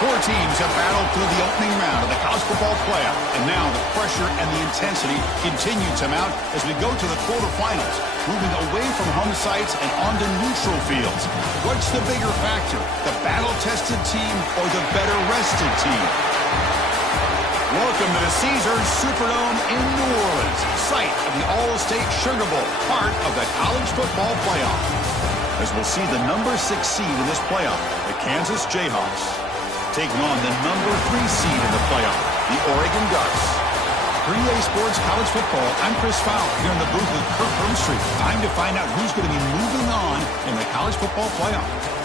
Four teams have battled through the opening round of the college football playoff, and now the pressure and the intensity continue to mount as we go to the quarterfinals, moving away from home sites and onto neutral fields. What's the bigger factor, the battle-tested team or the better-rested team? Welcome to the Caesars Superdome in New Orleans, site of the All-State Sugar Bowl, part of the college football playoff. As we'll see the number 6 seed in this playoff, the Kansas Jayhawks, taking on the number 3 seed in the playoff, the Oregon Ducks. For EA Sports College Football, I'm Chris Fowler here in the booth with Kirk Broomstreet. Time to find out who's going to be moving on in the college football playoff.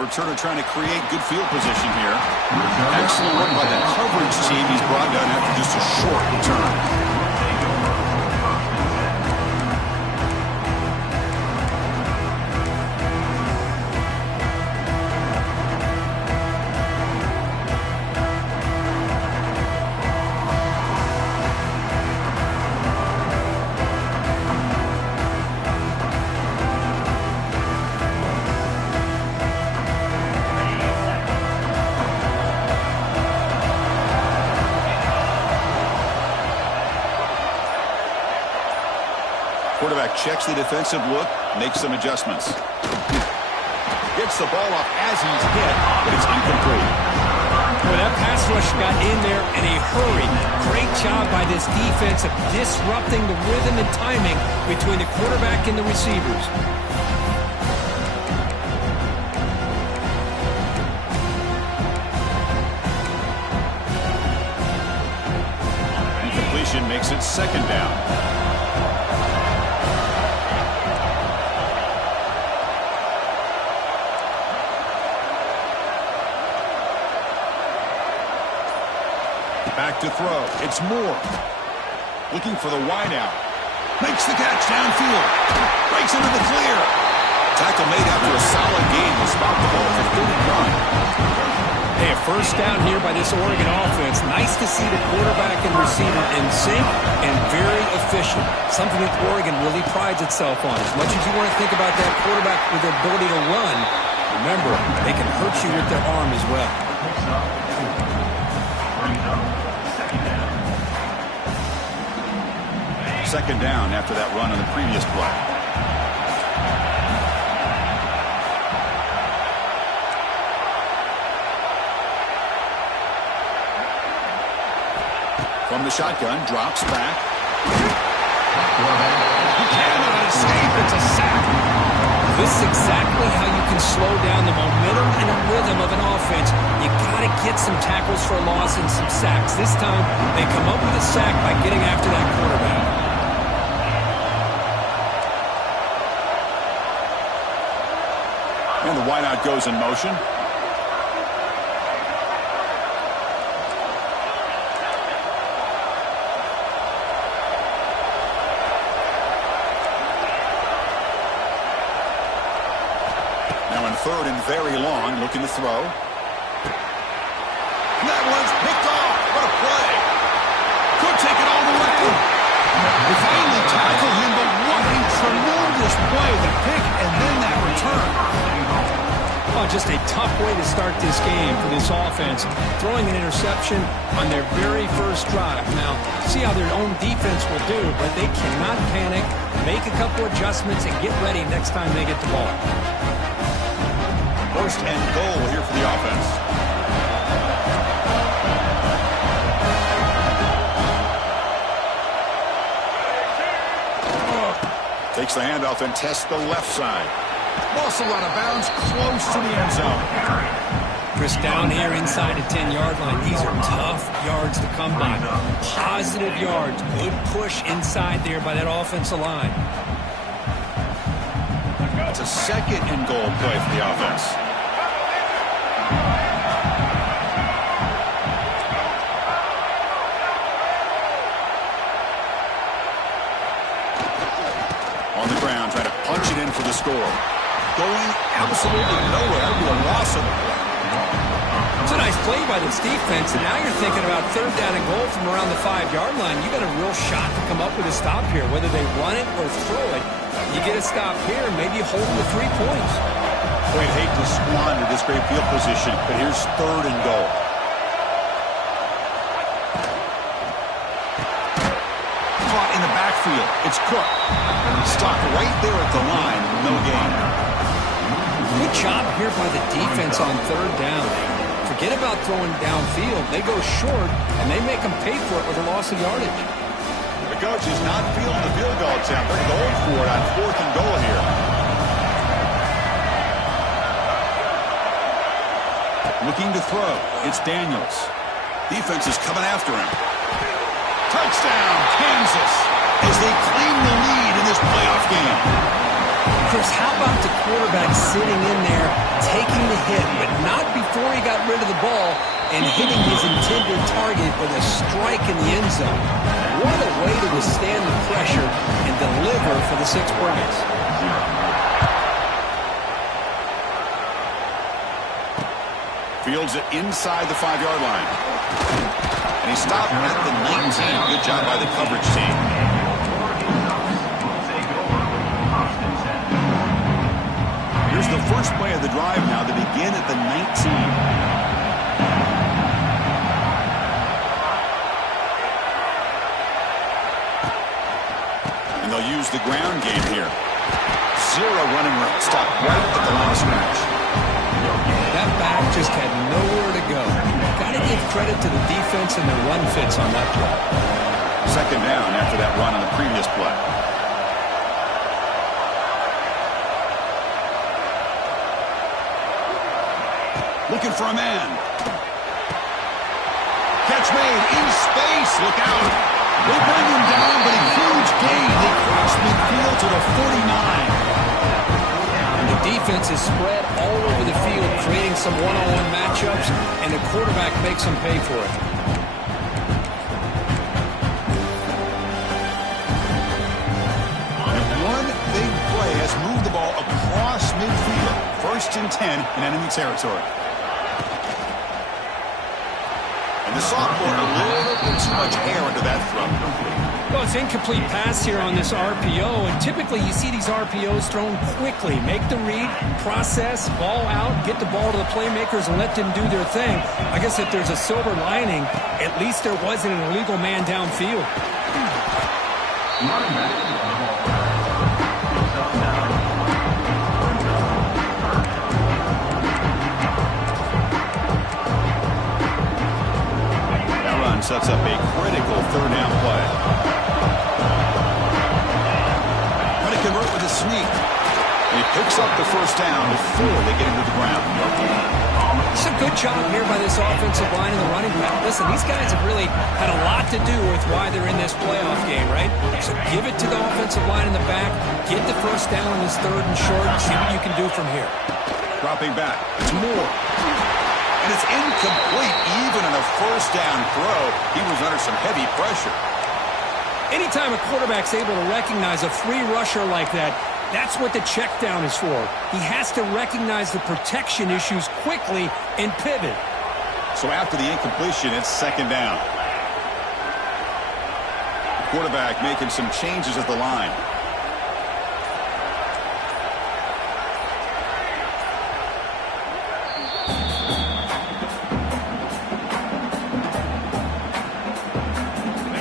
Returner trying to create good field position here. Excellent work by the coverage team. He's brought down after just a short return. Quarterback checks the defensive look, makes some adjustments. Gets the ball off as he's hit, but it's incomplete. Well, that pass rush got in there in a hurry. Great job by this defense of disrupting the rhythm and timing between the quarterback and the receivers. Incompletion makes it second down. Back to throw. It's Moore. Looking for the wideout. Makes the catch downfield. Breaks into the clear. Tackle made after a solid game will spot the ball for 31. Hey, a first down here by this Oregon offense. Nice to see the quarterback and receiver in sync and very efficient. Something that Oregon really prides itself on. As much as you want to think about that quarterback with the ability to run, remember, they can hurt you with their arm as well. Second down after that run on the previous play. From the shotgun, drops back. He cannot escape. It's a sack. This is exactly how you can slow down the momentum and the rhythm of an offense. You got to get some tackles for a loss and some sacks. This time, they come up with a sack by getting after that quarterback. And the wideout goes in motion. Now in third and very long, looking to throw. That one's picked off. What a play. Could take it all the way. They finally tackle him, but what a tremendous play. The pick and then that return. Oh, just a tough way to start this game for this offense. Throwing an interception on their very first drive. Now, see how their own defense will do, but they cannot panic, make a couple adjustments, and get ready next time they get the ball. First and goal here for the offense. Takes the handoff and tests the left side. Also out of bounds, close to the end zone. Chris, down here inside the 10-yard line, these are tough yards to come by. Positive yards, good push inside there by that offensive line. second and goal play for the offense. On the ground, trying to punch it in for the score. Going absolutely nowhere with a loss of the play. It's a nice play by this defense, and now you're thinking about third down and goal from around the 5-yard line. You got a real shot to come up with a stop here, whether they run it or throw it. You get a stop here, maybe hold them to 3 points. Boy, I'd hate to squander this great field position, but here's third and goal. Caught in the backfield. It's Cook. Stopped right there at the line. No gain. Good job here by the defense on third down. Forget about throwing downfield. They go short, and they make them pay for it with a loss of yardage. The coach is not feeling the field goal attempt. They're going for it on fourth and goal here. Looking to throw. It's Daniels. Defense is coming after him. Touchdown, Kansas, as they claim the lead in this playoff game. Chris, how about the quarterback sitting in there, taking the hit, but not before he got rid of the ball and hitting his intended target with a strike in the end zone. What a way to withstand the pressure and deliver for the 6 points. Fields it inside the 5-yard line. And he stopped at the 19. Good job by the coverage team. Here's the first play of the drive now to begin at the 19. And they'll use the ground game here. 0 running room. Stop right at the line of scrimmage. That back just had nowhere to go. Got to give credit to the defense and their run fits on that play. Second down after that run on the previous play. Looking for a man. Catch made in space. Look out. They bring him down, but a huge gain. They cross midfield to the 49. And the defense is spread all over the field, creating some one-on-one matchups, and the quarterback makes them pay for it. And one big play has moved the ball across midfield. 1st and 10 in enemy territory. And the sophomore, a little bit too much air into that throw. Well, it's incomplete pass here on this RPO, and typically you see these RPOs thrown quickly. Make the read, process, ball out, get the ball to the playmakers, and let them do their thing. I guess if there's a silver lining, at least there wasn't an illegal man downfield. Sets up a critical third down play. Going to convert with a sneak. And he picks up the first down before they get into the ground. It's a good job here by this offensive line and the running back. Listen, these guys have really had a lot to do with why they're in this playoff game, right? So give it to the offensive line in the back, get the first down on this third and short, and see what you can do from here. Dropping back. It's Moore. And it's incomplete. Even in a first down throw, he was under some heavy pressure. Anytime a quarterback's able to recognize a free rusher like that, that's what the check down is for. He has to recognize the protection issues quickly and pivot. So after the incompletion, it's second down. The quarterback making some changes at the line.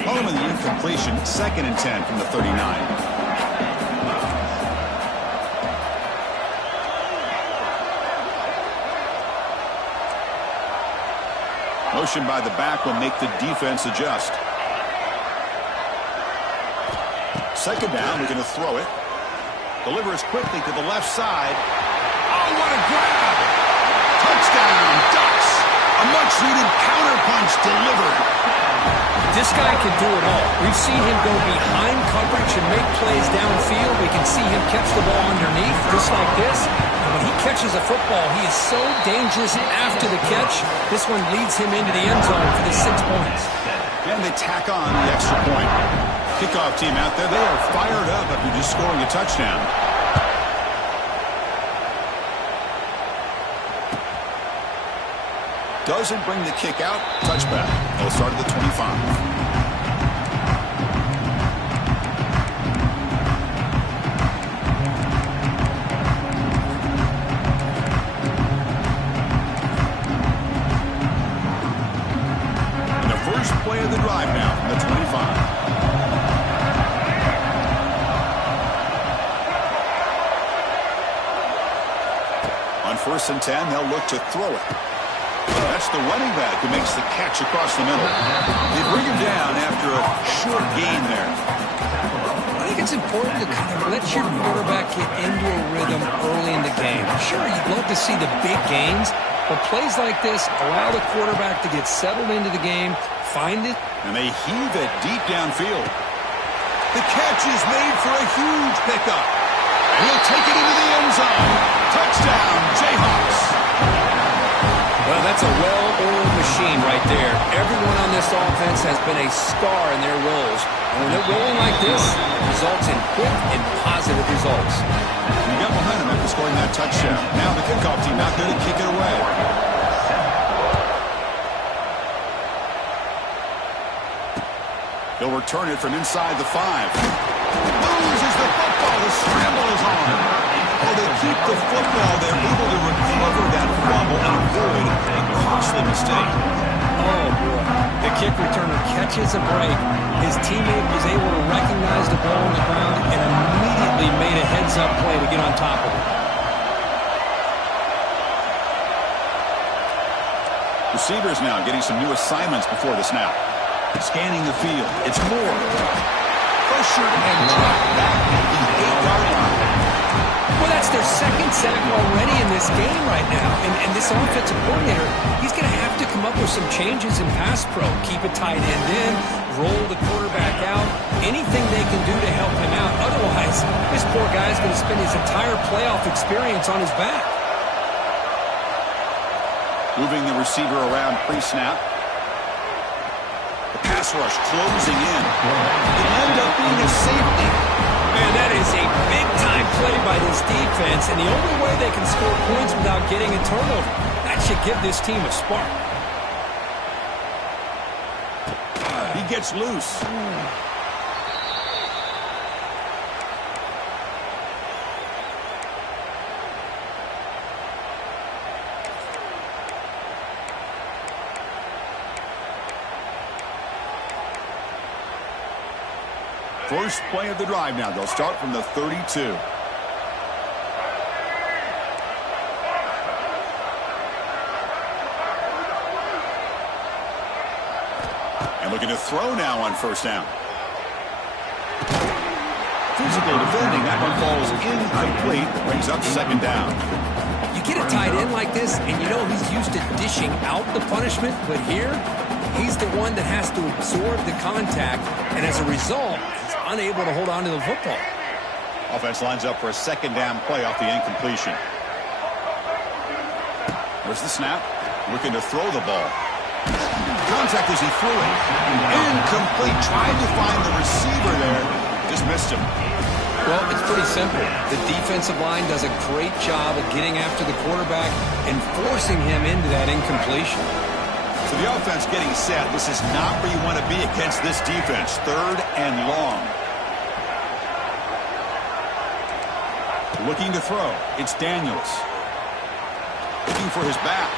Following the incompletion, 2nd and 10 from the 39. Motion by the back will make the defense adjust. Second down, we're going to throw it. Delivers quickly to the left side. Oh, what a grab! Touchdown, Ducks! A much-needed counterpunch delivered. This guy can do it all. We've seen him go behind coverage and make plays downfield. We can see him catch the ball underneath, just like this. And when he catches a football, he is so dangerous after the catch. This one leads him into the end zone for the 6 points. And they tack on the extra point. Kickoff team out there, they are fired up after just scoring a touchdown. Doesn't bring the kick out. Touchback. They'll start at the 25. Play of the drive now from the 25. On 1st and 10, they'll look to throw it. That's the running back who makes the catch across the middle. They bring him down after a short gain there. I think it's important to kind of let your quarterback get into a rhythm early in the game. Sure, you'd love to see the big gains, but plays like this allow the quarterback to get settled into the game, find it. And they heave it deep downfield. The catch is made for a huge pickup. He'll take it into the end zone. Touchdown, Jayhawks. Well, that's a well-oiled machine right there. Everyone on this offense has been a star in their roles. And when they're rolling like this, it results in quick and positive results. You got behind him after scoring that touchdown. Now the kickoff team out there to kick it away. He'll return it from inside the 5. Loses the football. The scramble is on. Oh, they keep the football. They're able to recover that fumble and avoid a costly mistake. Oh, boy. The kick returner catches a break. His teammate was able to recognize the ball on the ground and immediately made a heads-up play to get on top of it. Receivers now getting some new assignments before the snap. Scanning the field. It's Moore. Pressured and dropped back at the 8-yard line. Well, that's their second sack already in this game right now. And this offensive coordinator, he's going to have to come up with some changes in pass pro. Keep a tight end in, roll the quarterback out, anything they can do to help him out. Otherwise, this poor guy's going to spend his entire playoff experience on his back. Moving the receiver around pre-snap. The pass rush closing in. It'll end up being a safety. Man, that is a big-time play by this defense, and the only way they can score points without getting a turnover. That should give this team a spark. He gets loose. First play of the drive now. They'll start from the 32. And looking to throw now on 1st down. Physical defending. That one falls incomplete. Brings up 2nd down. You get a tight end like this, and you know he's used to dishing out the punishment, but here, he's the one that has to absorb the contact, and as a result, he's unable to hold on to the football. Offense lines up for a 2nd down play off the incompletion. There's the snap. Looking to throw the ball. Contact as he threw it. Incomplete. Tried to find the receiver there. Just missed him. Well, it's pretty simple. The defensive line does a great job of getting after the quarterback and forcing him into that incompletion. So the offense getting set. This is not where you want to be against this defense. 3rd and long. Looking to throw. It's Daniels. Looking for his back.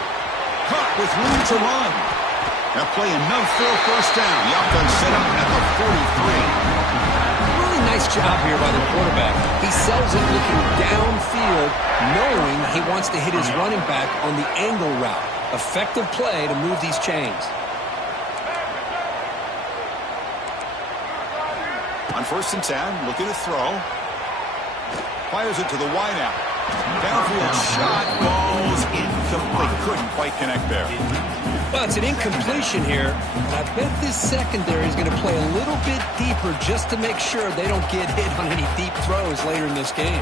Caught with room to run. Now play enough for a 1st down. The offense set up at the 43. Really nice job here by the quarterback. He sells it looking downfield, knowing he wants to hit his running back on the angle route. Effective play to move these chains. On 1st and 10, looking to throw. Fires it to the wideout. Downfield shot, balls incomplete. Couldn't quite connect there. Well, it's an incompletion here. I bet this secondary is going to play a little bit deeper just to make sure they don't get hit on any deep throws later in this game.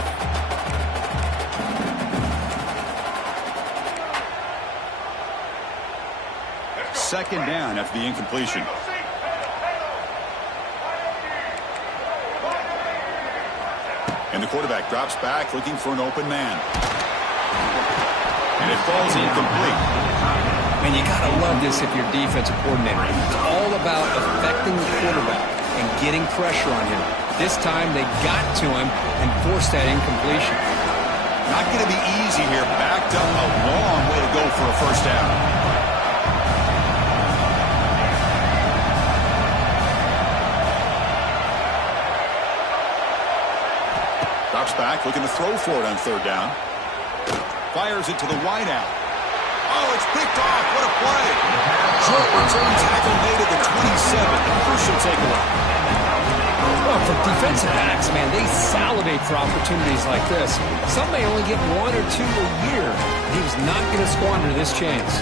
Second down after the incompletion. And the quarterback drops back looking for an open man. And it falls incomplete. And you got to love this if you're defensive coordinator. It's all about affecting the quarterback and getting pressure on him. This time they got to him and forced that incompletion. Not going to be easy here. Backed up a long way to go for a first down. Drops back, looking to throw for it on third down. Fires it to the wideout. Oh, it's picked off. What a play. Short return tackle made at the 27. The crucial takeaway. Well, for defensive backs, man, they salivate for opportunities like this. Some may only get one or two a year. He was not going to squander this chance.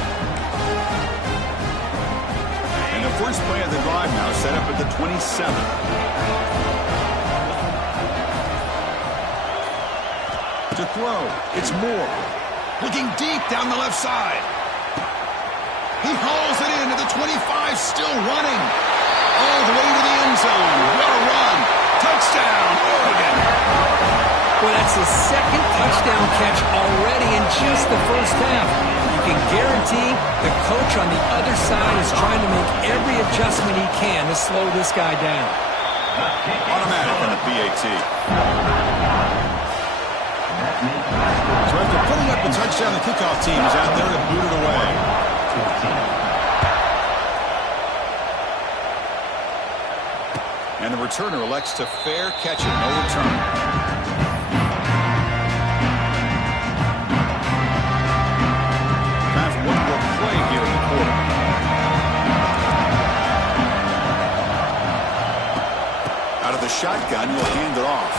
And the first play of the drive now set up at the 27. To throw, it's Moore. Looking deep down the left side. He hauls it into the 25, still running. All the way to the end zone. What a run. Touchdown, Oregon. Well, that's his second touchdown catch already in just the first half. You can guarantee the coach on the other side is trying to make every adjustment he can to slow this guy down. Automatic on the PAT. So after putting up the touchdown, the kickoff team is out there to boot it away. And the returner elects to fair catch it, no return. Time for one more play here in the quarter. Out of the shotgun, he'll hand it off.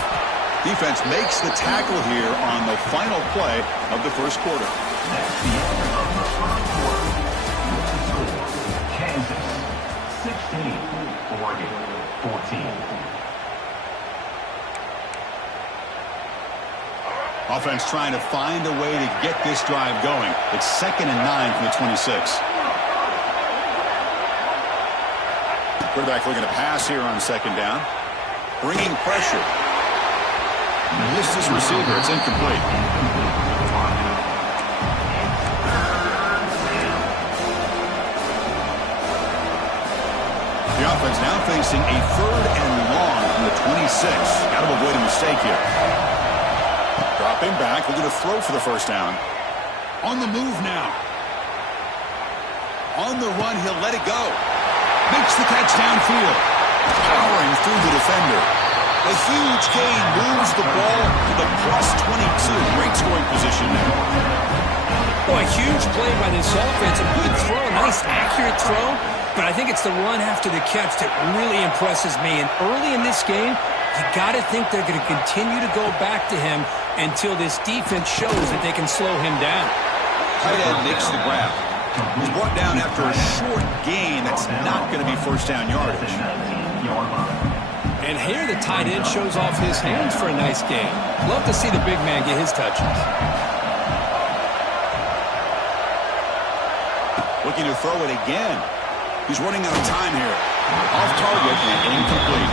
Defense makes the tackle here on the final play of the first quarter. Kansas 16, Oregon 14. Offense trying to find a way to get this drive going. It's 2nd and 9 from the 26. Quarterback looking to pass here on second down. Bringing pressure. Missed his receiver. It's incomplete. The offense now facing a 3rd and long from the 26. Got to avoid a mistake here. Dropping back, looking to throw for the first down. On the move now. On the run, he'll let it go. Makes the catch downfield. Powering through the defender. A huge gain moves the ball to the +22. Great scoring position there. Boy, a huge play by this offense. A good throw, nice accurate throw. But I think it's the run after the catch that really impresses me. And early in this game, you got to think they're going to continue to go back to him until this defense shows that they can slow him down. Tight end makes the grab. He's brought down after a short gain. That's not going to be first down yardage. And here the tight end shows off his hands for a nice gain. Love to see the big man get his touches. Looking to throw it again. He's running out of time here. Off target and incomplete.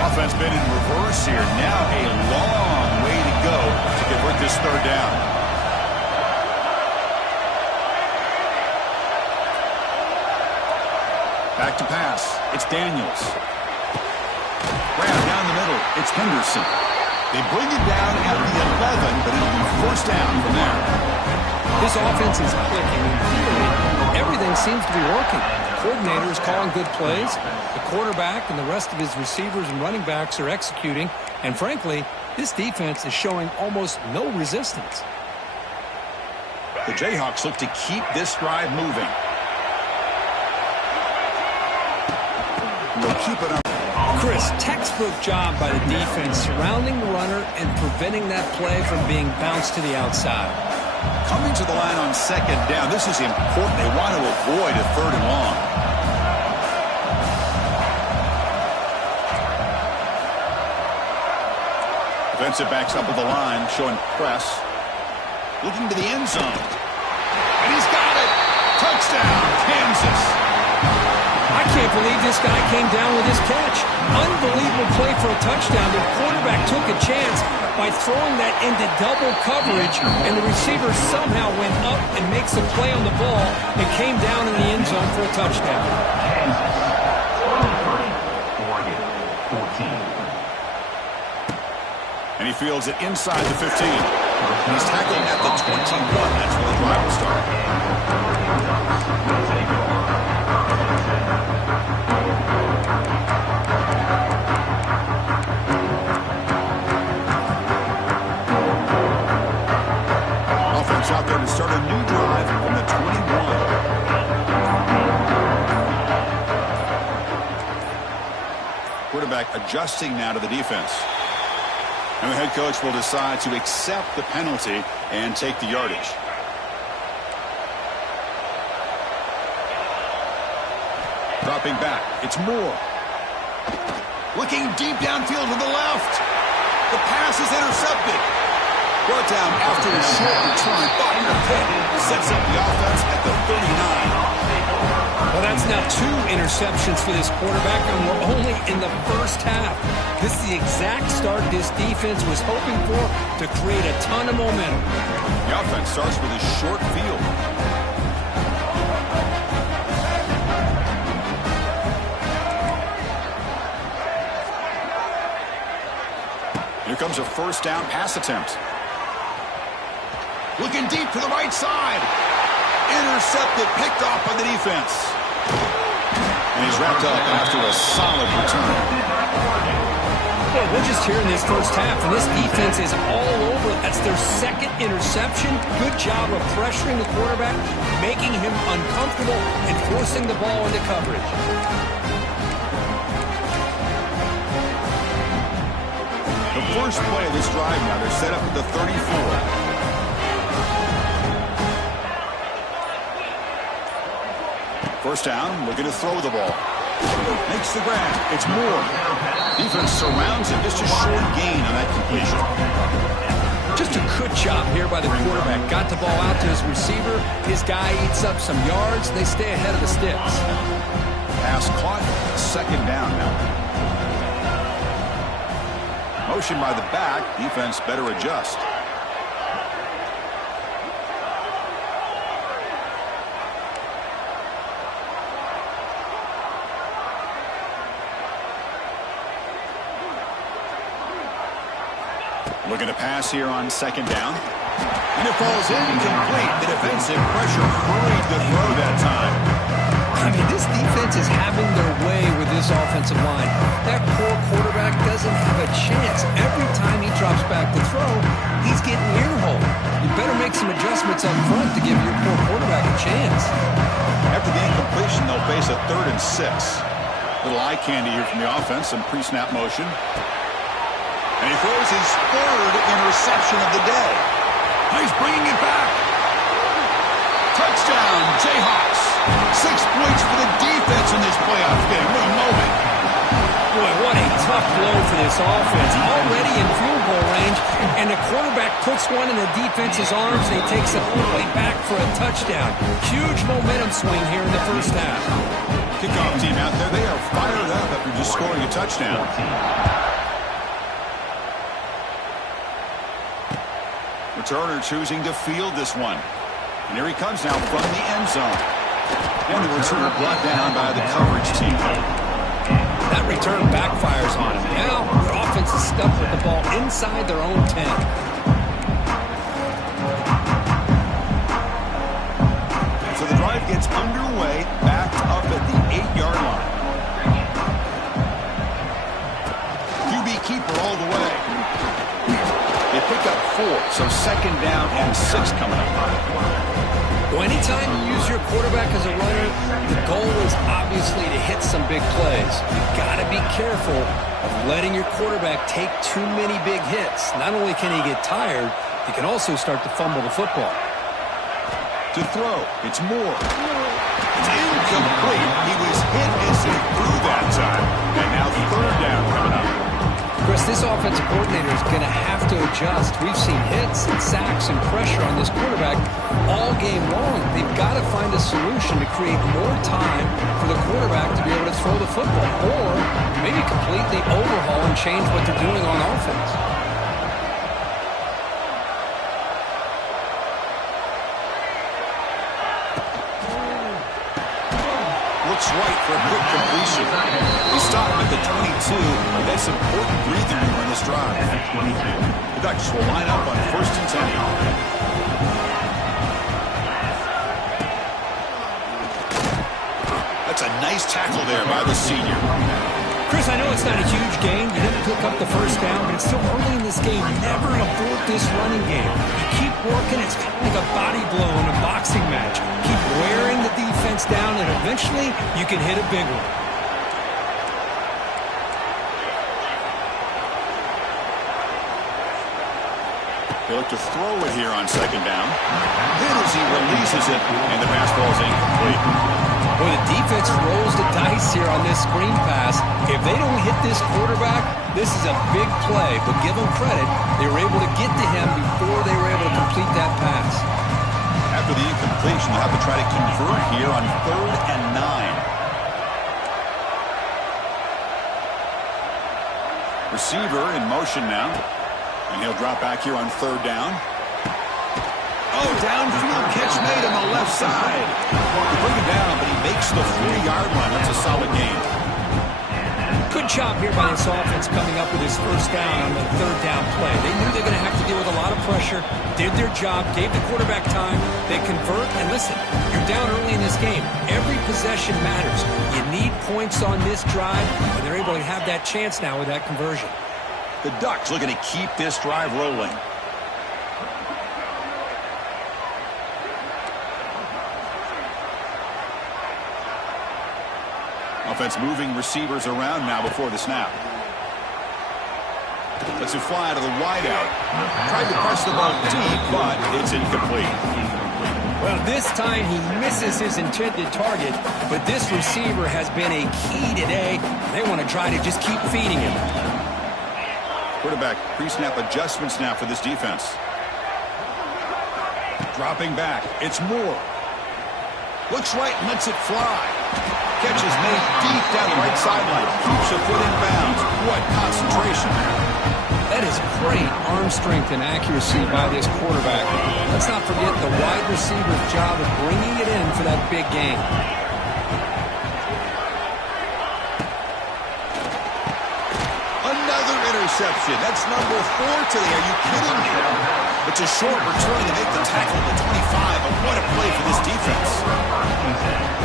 Offense been in reverse here. Now a long way to go to convert this third down. Back to pass. It's Daniels. Grab down the middle. It's Henderson. They bring it down at the 11, but it'll be first down from there. This offense is clicking. Clearly, everything seems to be working. The coordinator is calling good plays. The quarterback and the rest of his receivers and running backs are executing. And frankly, this defense is showing almost no resistance. The Jayhawks look to keep this drive moving. They'll keep it up. Chris, textbook job by the defense surrounding the runner and preventing that play from being bounced to the outside. Coming to the line on second down, this is important. They want to avoid a third and long. Defensive backs up at the line, showing press. Looking to the end zone. And he's got it. Touchdown, Kansas. I can't believe this guy came down with his catch. Unbelievable play for a touchdown. The quarterback took a chance by throwing that into double coverage, and the receiver somehow went up and makes a play on the ball and came down in the end zone for a touchdown. And he fields it inside the 15. He's tackled at the 21. That's where the drive will start. Offense out there to start a new drive from the 21. Quarterback adjusting now to the defense. And the head coach will decide to accept the penalty and take the yardage. Dropping back. It's Moore. Looking deep downfield to the left. The pass is intercepted. Brought down after a short return. Buckner pick sets up the offense at the 39. Well, that's now 2 interceptions for this quarterback, and we're only in the first half. This is the exact start this defense was hoping for to create a ton of momentum. The offense starts with a short field. Here comes a first down pass attempt. Looking deep to the right side. Intercepted, picked off by the defense. And he's wrapped up after a solid return. Well, we're just here in this first half, and this defense is all over. That's their second interception. Good job of pressuring the quarterback, making him uncomfortable, and forcing the ball into coverage. The first play of this drive now, they're set up at the 34. First down, looking to throw the ball. Makes the grab. It's Moore. Defense surrounds him. Just a short gain on that completion. Just a good job here by the quarterback. Got the ball out to his receiver. His guy eats up some yards. They stay ahead of the sticks. Pass caught. Second down now. Motion by the back. Defense better adjust. Looking to pass here on second down. And it falls incomplete. The defensive pressure hurried the throw that time. I mean, this defense is having their way with this offensive line. That poor quarterback doesn't have a chance. Every time he drops back to throw, he's getting ear-hole. You better make some adjustments up front to give your poor quarterback a chance. After the incompletion, they'll face a 3rd and 6. Little eye candy here from the offense, some pre-snap motion. And he throws his 3rd interception of the day. He's bringing it back. Touchdown, Jayhawks. 6 points for the defense in this playoff game. What a moment. Boy, what a tough blow for this offense. Already in field goal range, and the quarterback puts one in the defense's arms, and he takes it all the way back for a touchdown. Huge momentum swing here in the first half. Kickoff team out there, they are fired up after just scoring a touchdown. Returner choosing to field this one. And here he comes now from the end zone. And the returner brought down by the coverage team. That return backfires on him. Now, the offense is stuck with the ball inside their own 10. So the drive gets underway, backed up at the 8-yard line. QB keeper all the way. They pick up 4, so second down and 6 coming up. Well, anytime you use your quarterback as a runner, the goal is obviously to hit some big plays. You've got to be careful of letting your quarterback take too many big hits. Not only can he get tired, he can also start to fumble the football. To throw, it's Moore. It's incomplete. He was hit as he threw that time. And now third down coming up. Chris, this offensive coordinator is going to have to adjust. We've seen hits and sacks and pressure on this quarterback all game long. They've got to find a solution to create more time for the quarterback to be able to throw the football, or maybe completely overhaul and change what they're doing on offense. Looks right for a quick completion. He stopped at the 22. That's important breathing room on this drive. The Ducks will line up on 1st and 10. That's a nice tackle there by the senior. Chris, I know it's not a huge gain. You didn't pick up the first down, but it's still early in this game. Never abort this running game. You keep working. It's kind of like a body blow in a boxing match. Keep wearing the defense down, and eventually you can hit a big one. They look to throw it here on 2nd down. Hit as he releases it, and the pass ball is incomplete. Boy, the defense rolls the dice here on this screen pass. If they don't hit this quarterback, this is a big play. But give them credit, they were able to get to him before they were able to complete that pass. After the incompletion, they'll have to try to convert here on 3rd and 9. Receiver in motion now. And he'll drop back here on 3rd down. Oh, downfield catch made on the left side. They bring him down, but he makes the 40-yard line. That's a solid gain. Good job here by this offense coming up with his first down on the 3rd down play. They knew they were going to have to deal with a lot of pressure, did their job, gave the quarterback time. They convert, and listen, you're down early in this game. Every possession matters. You need points on this drive, and they're able to have that chance now with that conversion. The Ducks looking to keep this drive rolling. Offense moving receivers around now before the snap. Lets it fly to the wideout. Tried to press the ball deep, but it's incomplete. Well, this time he misses his intended target, but this receiver has been a key today. They want to try to just keep feeding him. Quarterback pre-snap adjustments now for this defense. Dropping back. It's Moore. Looks right and lets it fly. Catch is made deep down the right sideline. Keeps a foot in bounds. What concentration. That is great arm strength and accuracy by this quarterback. Let's not forget the wide receiver's job of bringing it in for that big game. Another interception. That's number 4 today. Are you kidding me? It's a short return to make the tackle at the 25, but what a play for this defense.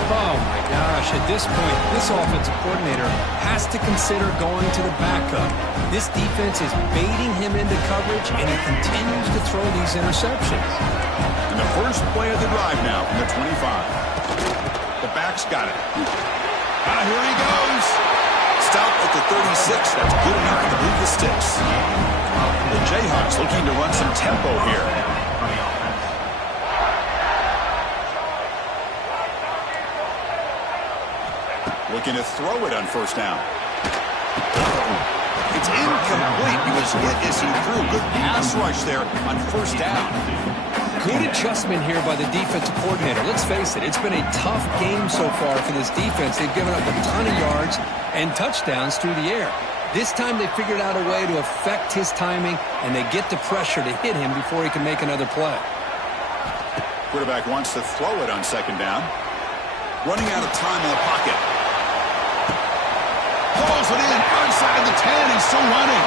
Oh, my gosh. At this point, this offensive coordinator has to consider going to the backup. This defense is baiting him into coverage, and he continues to throw these interceptions. And the first play of the drive now from the 25. The back's got it. Here he goes. Stop at the 36. That's good enough to move the sticks. The Jayhawks looking to run some tempo here. Looking to throw it on 1st down. It's incomplete. He was hit as he threw. Good pass rush there on 1st down. Good adjustment here by the defensive coordinator. Let's face it, it's been a tough game so far for this defense. They've given up a ton of yards and touchdowns through the air. This time they figured out a way to affect his timing, and they get the pressure to hit him before he can make another play. Quarterback wants to throw it on 2nd down. Running out of time in the pocket. Pulls it in outside the 10. He's still running.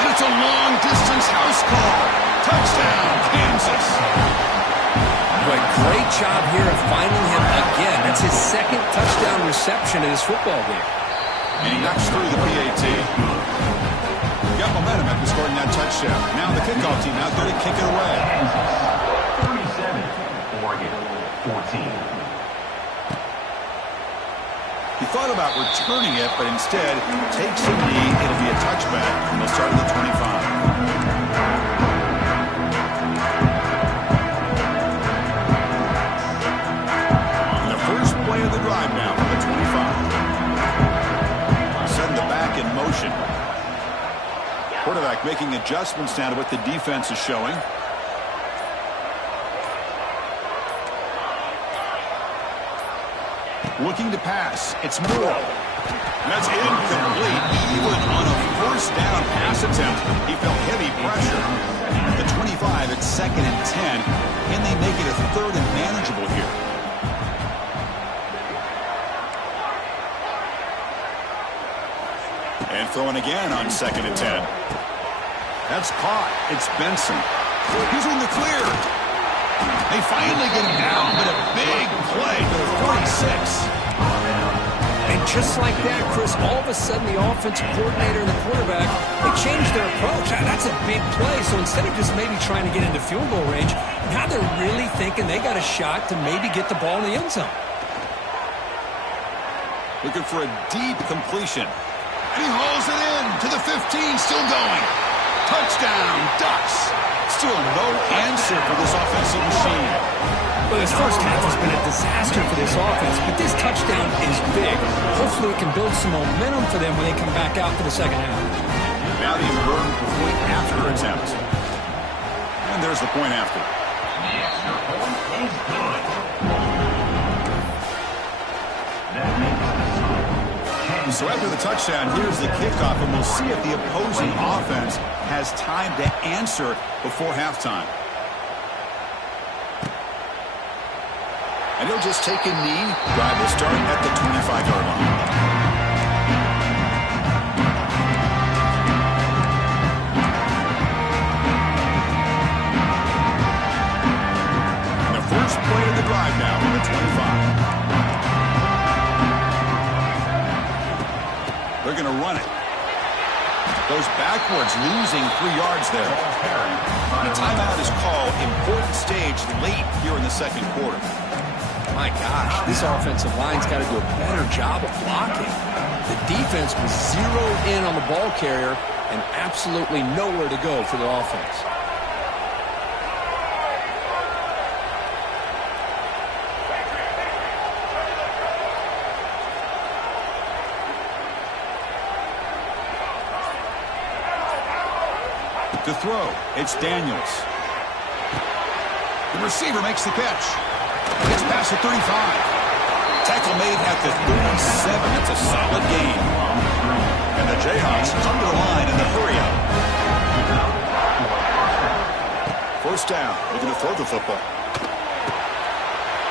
And it's a long-distance house call. Touchdown, Kansas. But great job here of finding him again. That's his 2nd touchdown reception in this football game. And he knocks through the PAT. Got momentum after scoring that touchdown. Now the kickoff team out there to kick it away. 37, Oregon. 14. He thought about returning it, but instead takes a knee. It'll be a touchback, and they'll start at the 25. And the first play of the drive now from the 25. Send the back in motion. Quarterback making adjustments now to what the defense is showing. Looking to pass. It's Moore. That's incomplete. Even on a first down pass attempt, he felt heavy pressure. At the 25, it's 2nd and 10. Can they make it a 3rd and manageable here? And throwing again on 2nd and 10. That's caught. It's Benson. He's in the clear. They finally get him down, but a big play to the 46. And just like that, Chris, all of a sudden the offensive coordinator and the quarterback, they changed their approach. That's a big play. So instead of just maybe trying to get into field goal range, now they're really thinking they got a shot to maybe get the ball in the end zone. Looking for a deep completion. And he hauls it in to the 15, still going. Touchdown, Ducks. Still no answer for this offensive machine. Well, this first half has been a disaster for this offense, but this touchdown is big. Hopefully it can build some momentum for them when they come back out for the second half. Now the inverted point after attempt. And there's the point after. The extra point is good. That makes the score 10. So after the touchdown, here's the kickoff, and we'll see if the opposing offense has time to answer before halftime. And he'll just take a knee. Drive will start at the 25-yard line. And the first play of the drive now on the 25. They're going to run it. Goes backwards, losing 3 yards there. And a timeout is called. Important stage late here in the second quarter. My gosh, this offensive line's got to do a better job of blocking. The defense was zeroed in on the ball carrier and absolutely nowhere to go for the offense. To throw, it's Daniels. The receiver makes the catch. Gets past the 35. Tackle made at the 37. That's a solid gain. And the Jayhawks come to the line in the hurry-up. First down, looking to throw the football.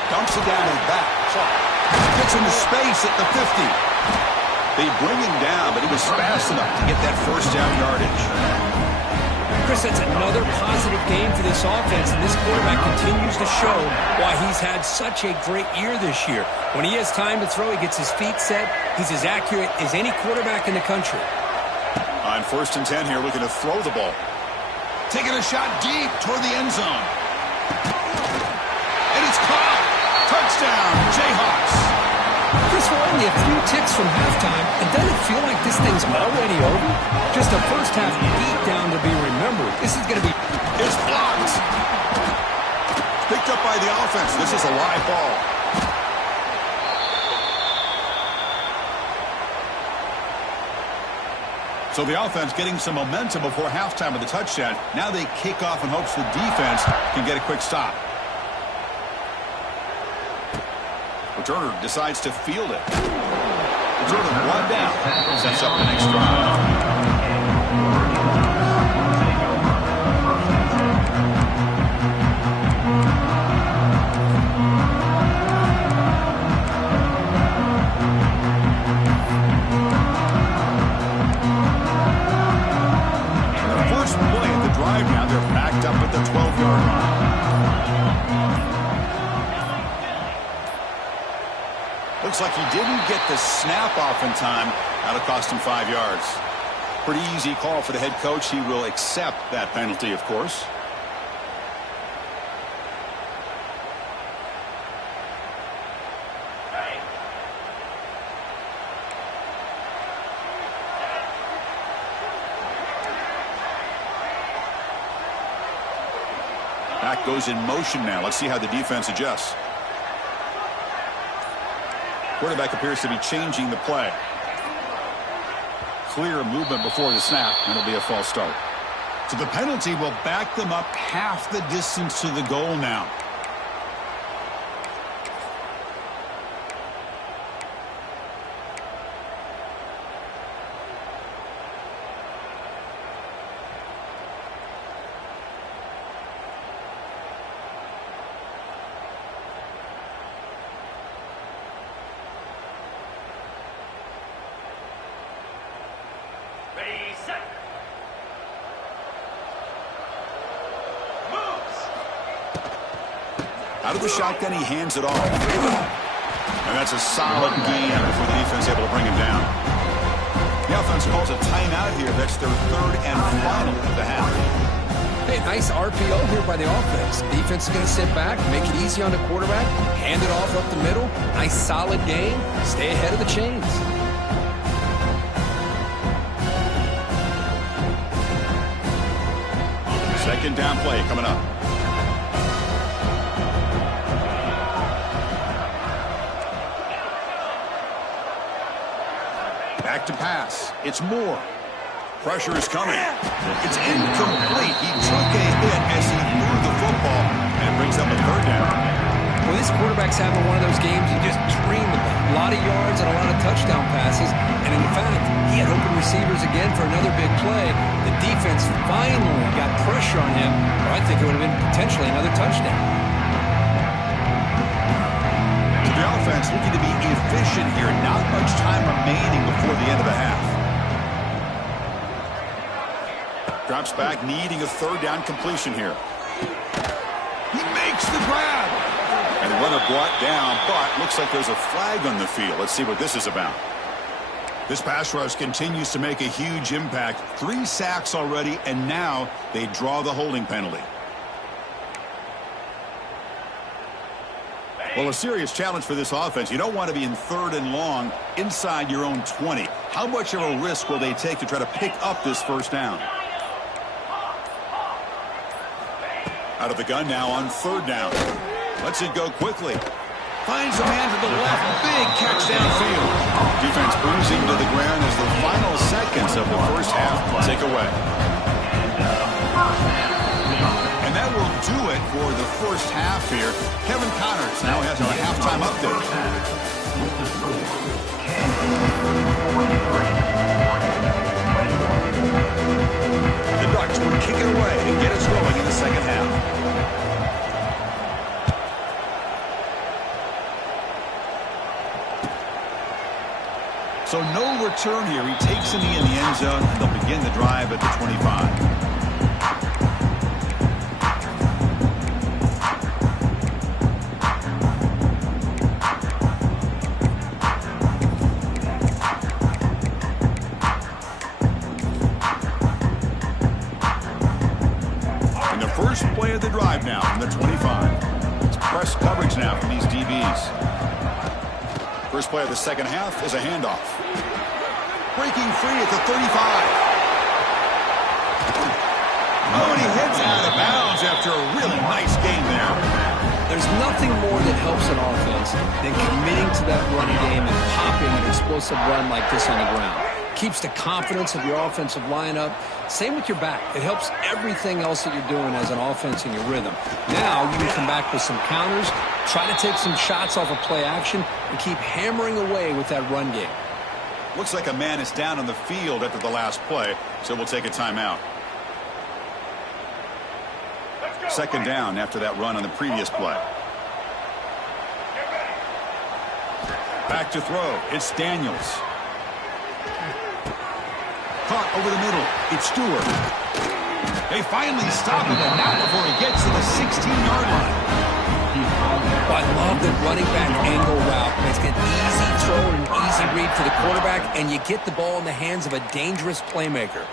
Dumps it down to the back. Gets into space at the 50. They bring him down, but he was fast enough to get that first down yardage. Chris, that's another positive game for this offense, and this quarterback continues to show why he's had such a great year this year. When he has time to throw, he gets his feet set. He's as accurate as any quarterback in the country. On 1st and 10 here, looking to throw the ball. Taking a shot deep toward the end zone. And it's caught. Touchdown, Jayhawks. Chris, we're only a few ticks from halftime, and doesn't it feel like this thing's already over? Just a first half beat down to be remembered. This is going to be... It's blocked. Picked up by the offense. This is a live ball. So the offense getting some momentum before halftime with the touchdown. Now they kick off in hopes the defense can get a quick stop. Returner decides to field it. Returner one down. Sets up the next drive. The first play of the drive now, they're backed up at the 12-yard line. Looks like he didn't get the snap off in time. That'll cost him 5 yards. Pretty easy call for the head coach. He will accept that penalty, of course. Back goes in motion now. Let's see how the defense adjusts. Quarterback appears to be changing the play. Clear movement before the snap, and it'll be a false start. So the penalty will back them up half the distance to the goal now. Out of the shotgun, he hands it off. And that's a solid gain before the defense able to bring him down. The offense calls a timeout here. That's their third and final of the half. Hey, nice RPO here by the offense. Defense is going to sit back, make it easy on the quarterback, hand it off up the middle. Nice solid game. Stay ahead of the chains. Second down play coming up. Back to pass. It's Moore. Pressure is coming. It's incomplete. He took a hit as he threw the football, and it brings up a third down. Well, this quarterback's having one of those games you just dream about. A lot of yards and a lot of touchdown passes. And in fact, he had open receivers again for another big play. The defense finally got pressure on him, or I think it would have been potentially another touchdown. The offense looking to be efficient here. Not much time remaining before the end of the half. Drops back, needing a third down completion here. He makes the grab. And the runner brought down, but looks like there's a flag on the field. Let's see what this is about. This pass rush continues to make a huge impact. 3 sacks already, and now they draw the holding penalty. Well, a serious challenge for this offense. You don't want to be in third and long inside your own 20. How much of a risk will they take to try to pick up this first down? Out of the gun now on third down. Lets it go quickly. Finds a man to the left. Big catch downfield. Defense bruising to the ground as the final seconds of the first half take away. And that will do it for the first half here. Kevin Connors now has our halftime update. The Ducks will kick it away and get us going in the second half. So no return here. He takes in the end zone, and they'll begin the drive at the 25. First play of the drive now from the 25. It's press coverage now from these DBs. First play of the second half is a handoff. Breaking free at the 35. Oh, and he heads out of bounds after a really nice game there. There's nothing more that helps an offense than committing to that running game and popping an explosive run like this on the ground. Keeps the confidence of your offensive lineup. Same with your back. It helps everything else that you're doing as an offense in your rhythm. Now you can come back with some counters, try to take some shots off of play action, and keep hammering away with that run game. Looks like a man is down on the field after the last play, so we'll take a timeout. Second down after that run on the previous play. Back to throw. It's Daniels. Caught over the middle. It's Stewart. They finally stop him, and not before he gets to the 16-yard line. I love the running back angle route. It's an easy throw and an easy read for the quarterback, and you get the ball in the hands of a dangerous playmaker.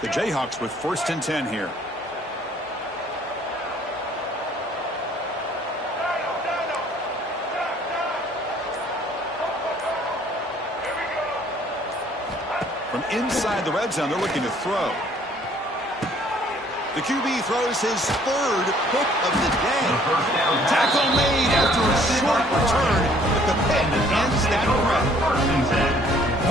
The Jayhawks with 1st and 10 here. From inside the red zone, they're looking to throw. The QB throws his third pick of the day. Tackle made after a short return, but the pick ends that threat.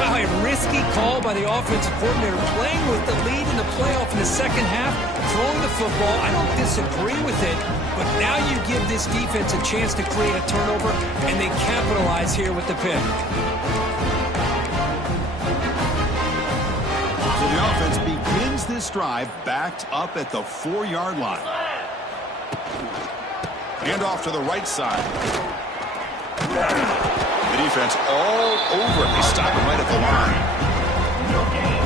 Wow, a risky call by the offensive coordinator, playing with the lead in the playoff in the second half, throwing the football. I don't disagree with it, but now you give this defense a chance to create a turnover, and they capitalize here with the pick. So the offense begins this drive backed up at the 4-yard line. Hand off to the right side. The defense all over it. They stop it right at the line.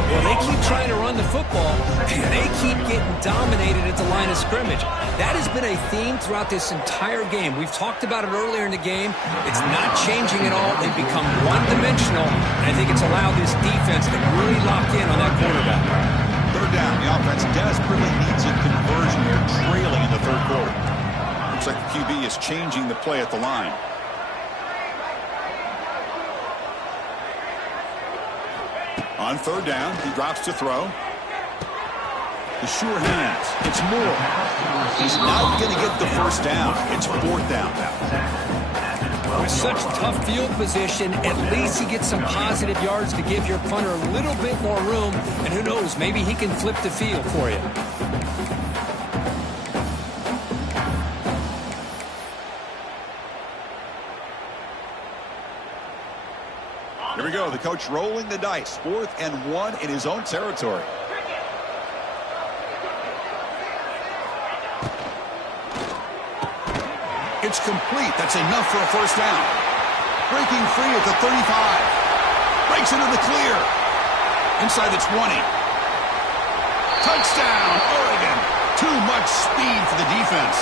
Well, they keep trying to run the football, and they keep getting dominated at the line of scrimmage. That has been a theme throughout this entire game. We've talked about it earlier in the game. It's not changing at all. They've become one-dimensional, and I think it's allowed this defense to really lock in on that quarterback. Third down. The offense desperately needs a conversion here, trailing in the third quarter. Looks like the QB is changing the play at the line. On third down, he drops to throw. The sure hands. It's Moore. He's not going to get the first down. It's fourth down now. With such tough field position, at least he gets some positive yards to give your punter a little bit more room. And who knows, maybe he can flip the field for you. Here we go. The coach rolling the dice. 4th and 1 in his own territory. It's complete. That's enough for a first down. Breaking free at the 35. Breaks into the clear. Inside the 20. Touchdown, Oregon. Too much speed for the defense.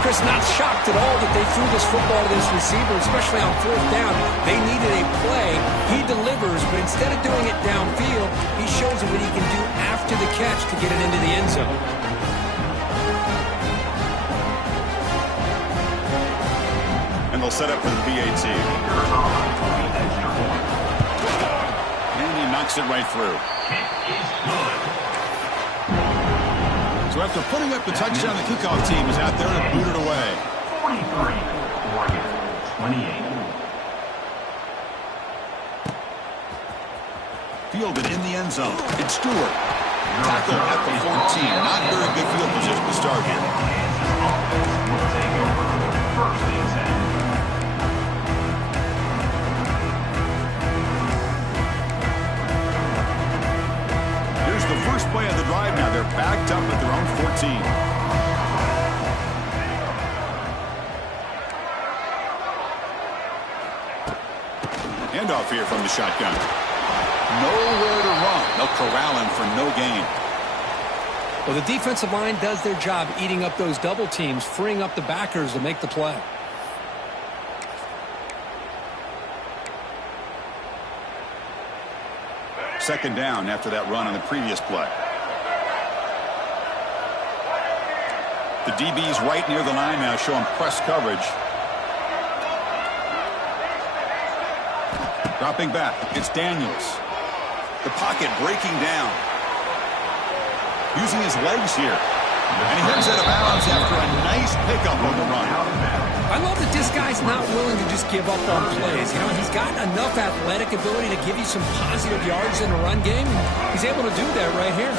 Chris, not shocked at all that they threw this football to this receiver, especially on fourth down. They needed a play. He delivers, but instead of doing it downfield, he shows them what he can do after the catch to get it into the end zone. And they'll set up for the PAT. And he knocks it right through. So after putting up the touchdown, the kickoff team is out there to boot it away. 43, Oregon, 28. Fielded in the end zone. It's Stewart. Tackle at the 14. Not very good field position to start here. Will take over first and 10. Here's the first play of the drive now. They're backed up at their own 14. Handoff here from the shotgun. Nowhere to run. They'll corral him for no gain. Well, the defensive line does their job eating up those double teams, freeing up the backers to make the play. Second down after that run on the previous play. The DB's right near the line now, showing press coverage. Dropping back, it's Daniels. The pocket breaking down. Using his legs here. And he heads out of bounds after a nice pickup on the run. I love that this guy's not willing to just give up on plays. You know, he's got enough athletic ability to give you some positive yards in the run game. He's able to do that right here.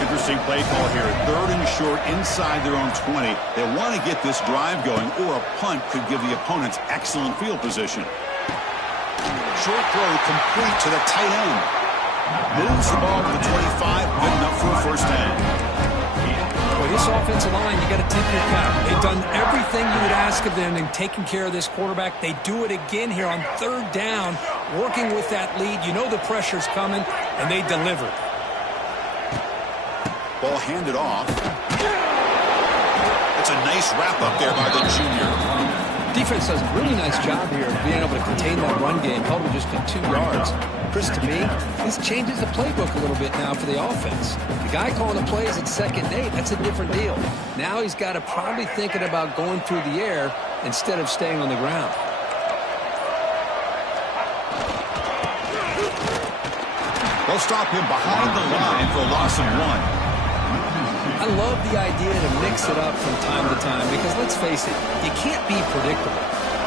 Interesting play call here. 3rd and short inside their own 20. They want to get this drive going, or a punt could give the opponents excellent field position. Short throw complete to the tight end. Moves the ball to the 25. Good enough for a first down. Well, this offensive line, you got to tip your cap. They've done everything you would ask of them in taking care of this quarterback. They do it again here on 3rd down, working with that lead. You know the pressure's coming, and they deliver. Ball handed off. It's a nice wrap up there by the junior. Defense does a really nice job here of being able to contain that run game, held him just to 2 yards. Chris, to me, this changes the playbook a little bit now for the offense. The guy calling the plays at 2nd and 8, that's a different deal. Now he's got to probably thinking about going through the air instead of staying on the ground. They'll stop him behind the line for a loss of 1. I love the idea to mix it up from time to time because, let's face it, you can't be predictable.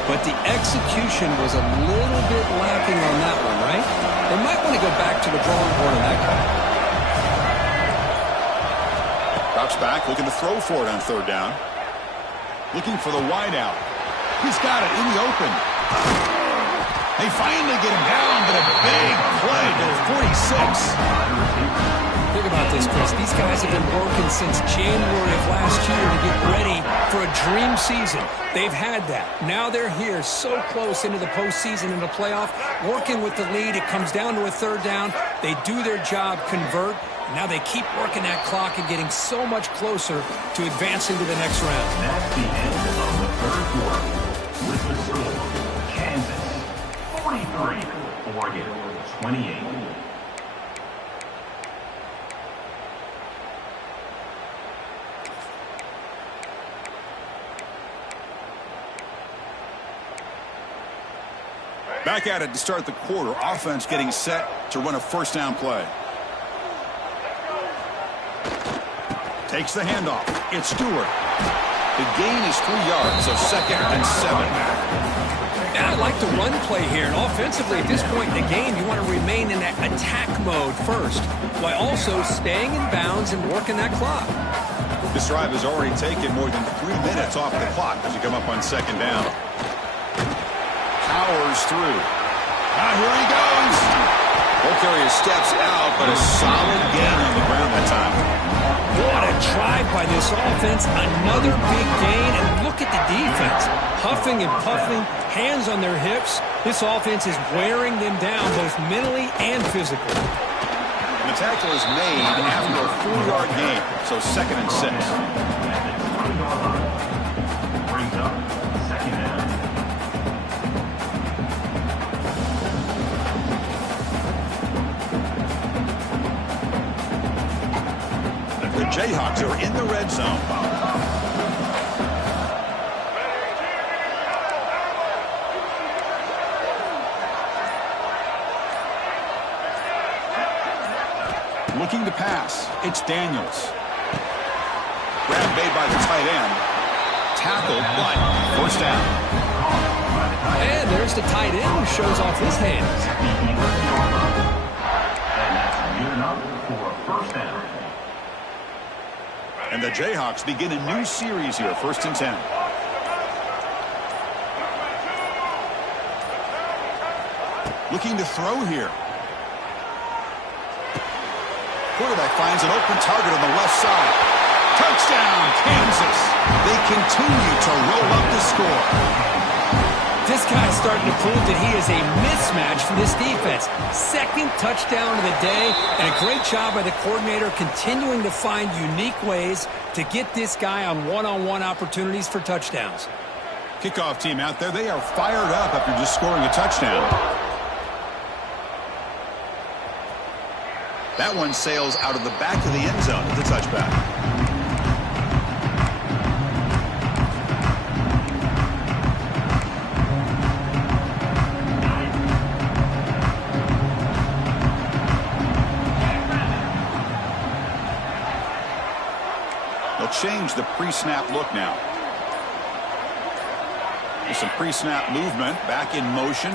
But the execution was a little bit lacking on that one, right? They might want to go back to the drawing board on that call. Drops back, looking to throw for it on third down. Looking for the wide out. He's got it in the open. They finally get him down, but a big play to the 46. Think about this, Chris. These guys have been working since January of last year to get ready for a dream season. They've had that. Now they're here so close into the postseason and the playoff, working with the lead. It comes down to a third down. They do their job, convert. Now they keep working that clock and getting so much closer to advancing to the next round. That's the end of the third quarter. With the score, Kansas 43, Oregon 28. Back at it to start the quarter. Offense getting set to run a first down play. Takes the handoff. It's Stewart. The gain is 3 yards, so 2nd and 7. Yeah, I like the run play here. And offensively, at this point in the game, you want to remain in that attack mode first, while also staying in bounds and working that clock. This drive has already taken more than 3 minutes off the clock as you come up on 2nd down. Powers through. Here he goes. Both areas steps out, but a solid gain on the ground that time. What a drive by this offense. Another big gain, and look at the defense. Huffing and puffing, hands on their hips. This offense is wearing them down both mentally and physically. And the tackle is made after a 4-yard gain, so 2nd and 6. Brings up 2nd down. The Jayhawks are in the red zone. Looking to pass. It's Daniels. Grab made by the tight end. Tackled, but first down. And there's the tight end who shows off his hands. And that's good enough for a first down. And the Jayhawks begin a new series here, 1st and 10. Looking to throw here. Quarterback finds an open target on the left side. Touchdown, Kansas. They continue to roll up the score. This guy's starting to prove that he is a mismatch for this defense. 2nd touchdown of the day, and a great job by the coordinator continuing to find unique ways to get this guy on one-on-one opportunities for touchdowns. Kickoff team out there, they are fired up after just scoring a touchdown. That one sails out of the back of the end zone with the touchback. They'll change the pre-snap look now. There's some pre-snap movement, back in motion.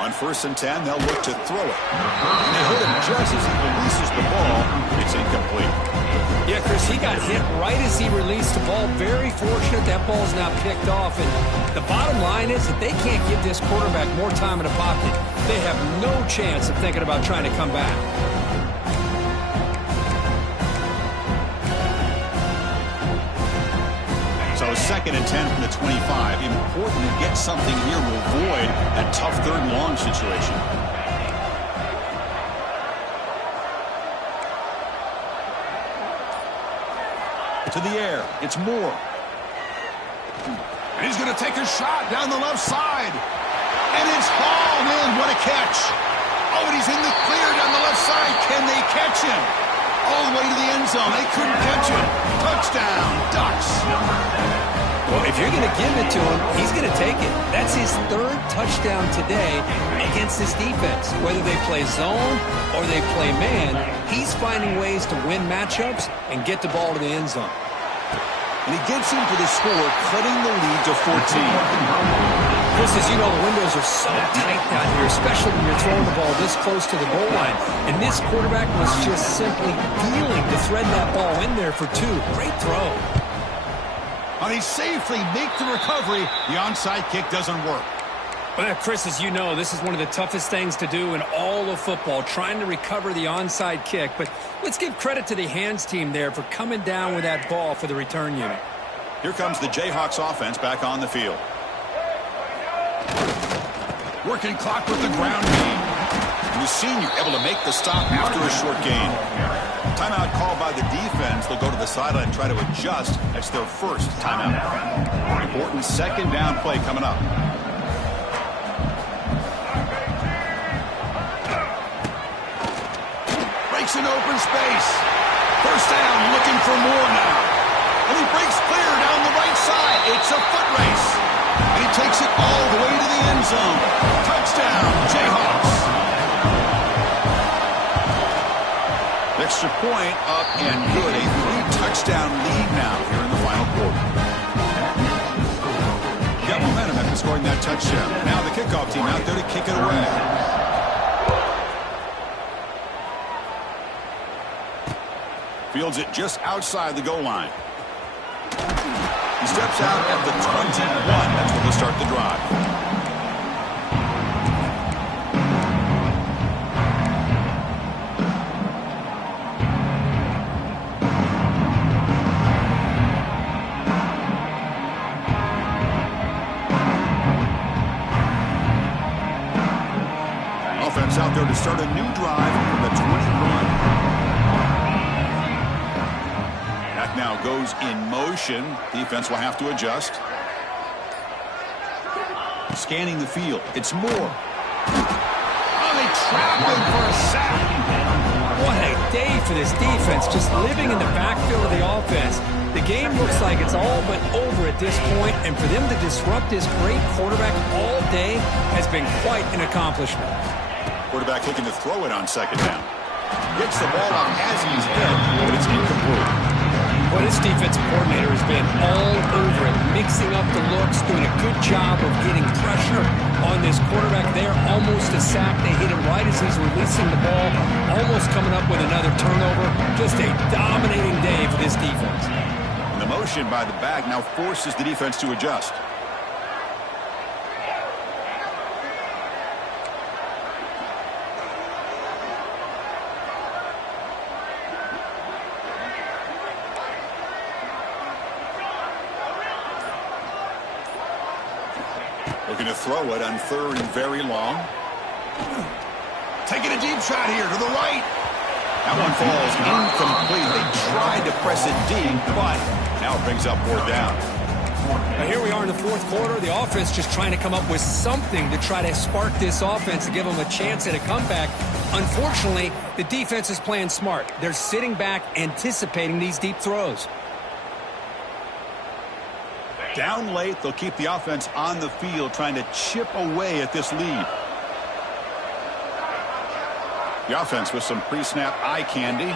On 1st and 10, they'll look to throw it. And they hit him just as he releases the ball. It's incomplete. Yeah, Chris, he got hit right as he released the ball. Very fortunate that ball's now picked off. And the bottom line is that they can't give this quarterback more time in the pocket. They have no chance of thinking about trying to come back. So 2nd and 10 from the 25. Important to get something here to avoid that tough 3rd and long situation. To the air. It's Moore. And he's going to take a shot down the left side. And it's hauled in. What a catch. Oh, and he's in the clear down the left side. Can they catch him? All the way to the end zone. They couldn't catch him. Touchdown, Ducks. Well, if you're going to give it to him, he's going to take it. That's his third touchdown today against this defense. Whether they play zone or they play man, he's finding ways to win matchups and get the ball to the end zone. And he gets him for the score, cutting the lead to 14. Chris, as you know, the windows are so tight down here, especially when you're throwing the ball this close to the goal line. And this quarterback was just simply dealing to thread that ball in there for two. Great throw. Well, they safely make the recovery. The onside kick doesn't work. Well, Chris, as you know, this is one of the toughest things to do in all of football, trying to recover the onside kick. But let's give credit to the hands team there for coming down with that ball for the return unit. Here comes the Jayhawks offense back on the field. Working clock with the ground game. And the senior able to make the stop after a short gain. Timeout called by the defense. They'll go to the sideline and try to adjust. That's their first timeout. Important second down play coming up. Breaks an open space. First down, looking for more now. And he breaks clear down the right side. It's a foot race. And he takes it all the way to the end zone. Touchdown, Jayhawks. Extra point up and good. A 3-touchdown lead now here in the final quarter. Got momentum after scoring that touchdown. Now the kickoff team out there to kick it away. Fields it just outside the goal line. He steps out at the 21. That's when they'll start the drive. Offense out there to start a new drive from the 21. Now goes in motion. Defense will have to adjust. Scanning the field. It's Moore. Oh, they trap him for a sack. What a day for this defense, just living in the backfield of the offense. The game looks like it's all but over at this point, and for them to disrupt this great quarterback all day has been quite an accomplishment. Quarterback looking to throw it on second down. Gets the ball off as he's hit, but it's incomplete. Well, this defensive coordinator has been all over it, mixing up the looks, doing a good job of getting pressure on this quarterback there. Almost a sack. They hit him right as he's releasing the ball, almost coming up with another turnover. Just a dominating day for this defense. And the motion by the back now forces the defense to adjust. Looking to throw it on third and very long. Taking a deep shot here to the right. That one falls incomplete. They tried to press it deep, but now it brings up fourth down. Now here we are in the fourth quarter. The offense just trying to come up with something to try to spark this offense and give them a chance at a comeback. Unfortunately, the defense is playing smart. They're sitting back, anticipating these deep throws. Down late, they'll keep the offense on the field trying to chip away at this lead. The offense with some pre-snap eye candy.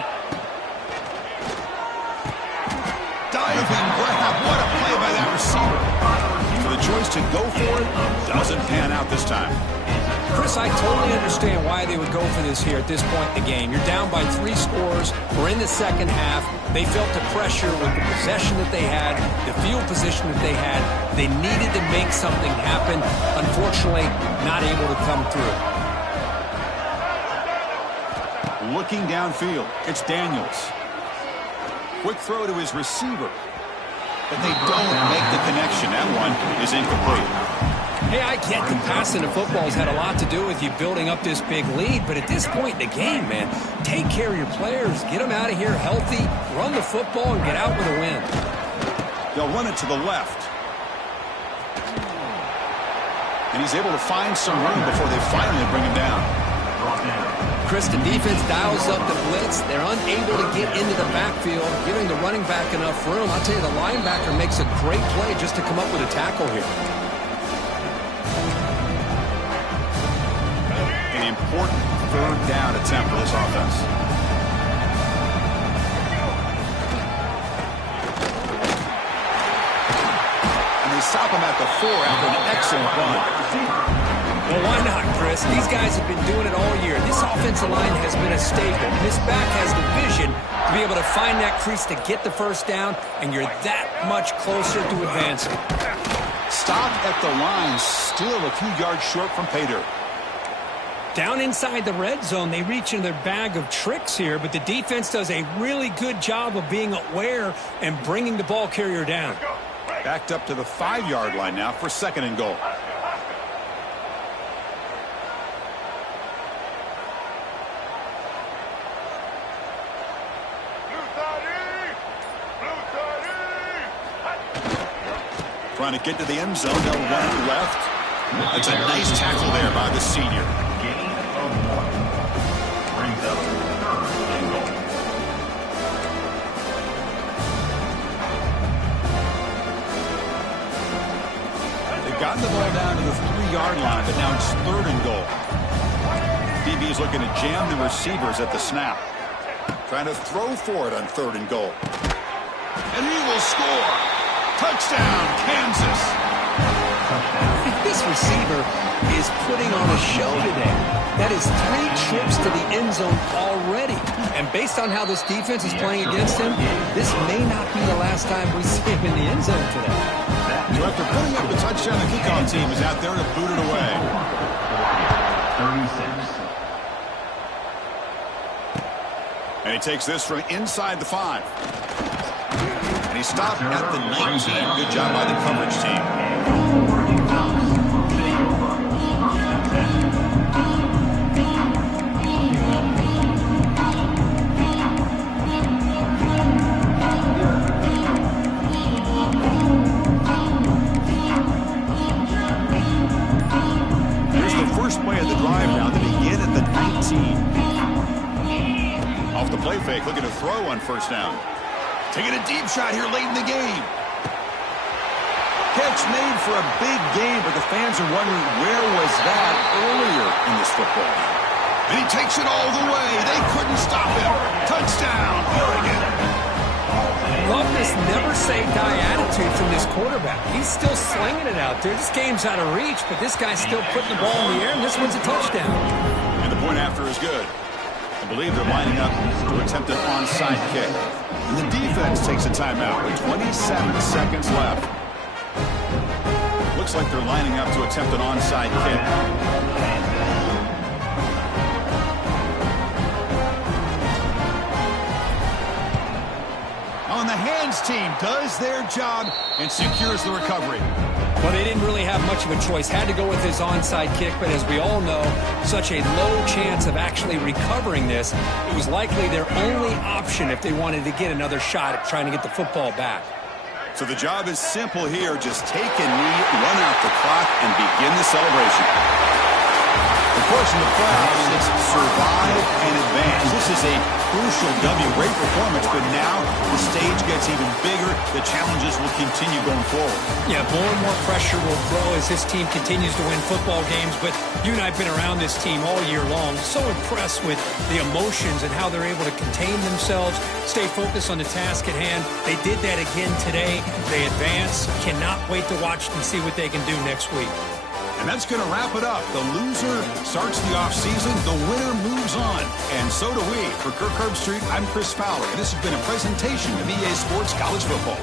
Diving grab. What a play by that receiver. So the choice to go for it doesn't pan out this time. Chris, I totally understand why they would go for this here at this point in the game. You're down by 3 scores. We're in the second half. They felt the pressure with the possession that they had, the field position that they had. They needed to make something happen. Unfortunately, not able to come through. Looking downfield, it's Daniels. Quick throw to his receiver. But they don't make the connection. That one is incomplete. Hey, I get the passing of football has had a lot to do with you building up this big lead, but at this point in the game, man, take care of your players, get them out of here healthy, run the football, and get out with a win. They'll run it to the left. And he's able to find some room before they finally bring him down. Chris, the defense dials up the blitz. They're unable to get into the backfield, giving the running back enough room. I'll tell you, the linebacker makes a great play just to come up with a tackle here. An important third down attempt for this offense. And they stop him at the 4 after an excellent run. Well, why not, Chris? These guys have been doing it all year. This offensive line has been a staple. This back has the vision to be able to find that crease to get the first down, and you're that much closer to advancing. Stop at the line, still a few yards short from pay dirt. Down inside the red zone, they reach in their bag of tricks here, but the defense does a really good job of being aware and bringing the ball carrier down. Backed up to the 5-yard line now for 2nd and goal. Trying to get to the end zone. They'll run it left. That's a nice tackle there by the senior. Gain of 1. Brings up 3rd and goal. They've gotten the ball down to the 3-yard line, but now it's 3rd and goal. DB is looking to jam the receivers at the snap. Trying to throw for it on 3rd and goal. And he will score. Touchdown, Kansas. This receiver is putting on a show today. That is 3 trips to the end zone already. And based on how this defense is playing against him, this may not be the last time we see him in the end zone today. So after putting up the touchdown, the kickoff team is out there to boot it away. 36. And he takes this from inside the 5. And he stopped at the 19. Good job by the coverage team. Here's the first play of the drive now to begin at the 19. Off the play fake, looking to throw on 1st down. Taking a deep shot here late in the game. Catch made for a big game, but the fans are wondering where was that earlier in this football game. And he takes it all the way. They couldn't stop him. Touchdown, Oregon. Love this never-say-die attitude from this quarterback. He's still slinging it out there. This game's out of reach, but this guy's still putting the ball in the air, and this one's a touchdown. And the point after is good. I believe they're lining up to attempt an onside kick. And the defense takes a timeout with 27 seconds left. Looks like they're lining up to attempt an onside kick. On the hands team does their job and secures the recovery. Well, they didn't really have much of a choice. Had to go with his onside kick, but as we all know, such a low chance of actually recovering this. It was likely their only option if they wanted to get another shot at trying to get the football back. So the job is simple here. Just take a knee, run out the clock, and begin the celebration. Of course, in the playoffs, it's survive and advance. This is a crucial W. Great performance, but now the stage gets even bigger. The challenges will continue going forward. Yeah, more and more pressure will grow as this team continues to win football games. But you and I have been around this team all year long. So impressed with the emotions and how they're able to contain themselves, stay focused on the task at hand. They did that again today. They advance. Cannot wait to watch and see what they can do next week. And that's going to wrap it up. The loser starts the offseason. The winner moves on. And so do we. For Kirk Herbstreit, I'm Chris Fowler. And this has been a presentation of EA Sports College Football.